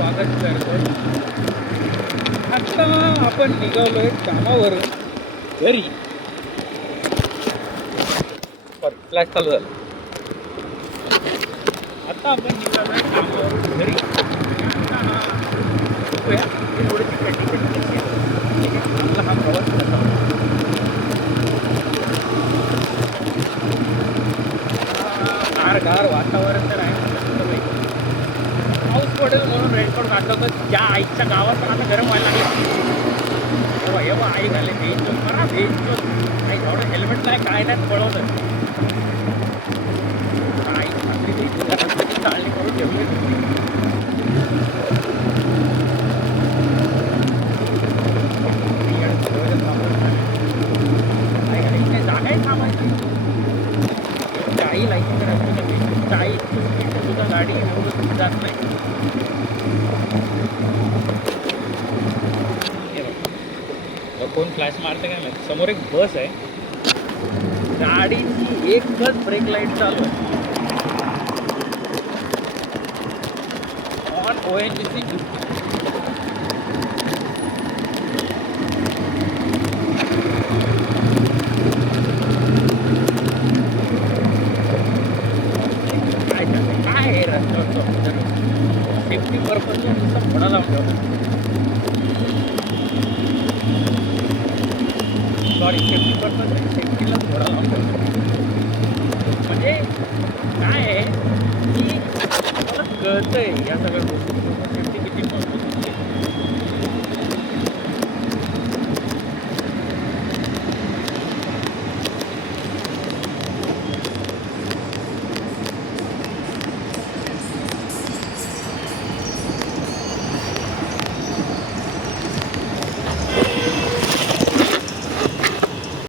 स्वागत करतो. आता आपण निघालोय कामावरून घरी. फ्लॅश चालू झाला. आता आपण निघालोय कामावरून घरी. बघूया थोडीशी कंडिशन कशी आहे. आपला हा प्रवास कसा गारगार वातावरण तर आहे. पाऊस पडेल म्हणून रेनकोट घातलं तर ज्या आईच्या गावात पण आता गरम व्हायला लागले. एव्हा एव्हा आई घाले भेज बरा भेज आई एवढं हेल्मेट नाही काय नाही पळवतं. आई आपली घरासाठी चालणी करून ठेवली. आई जागाही थांबायची. आई लाईक करायची आई सुद्धा गाडी व्यवस्थित जात नाही. कोण फ्लॅश मारतं काय माहिती. समोर एक बस आहे. गाडीची एकच ब्रेक लाईट चालू आहे. ऑन ONGC काय आहे रस्त्यावर सेफ्टी पर्पज नुसतं फोडा लावून ठेवलं. सॉरी सेफ्टी पर्पज सेफ्टीला फोडा लावून ठेवलं. म्हणजे काय आहे की मला कळतंय या सगळ्या गोष्टी.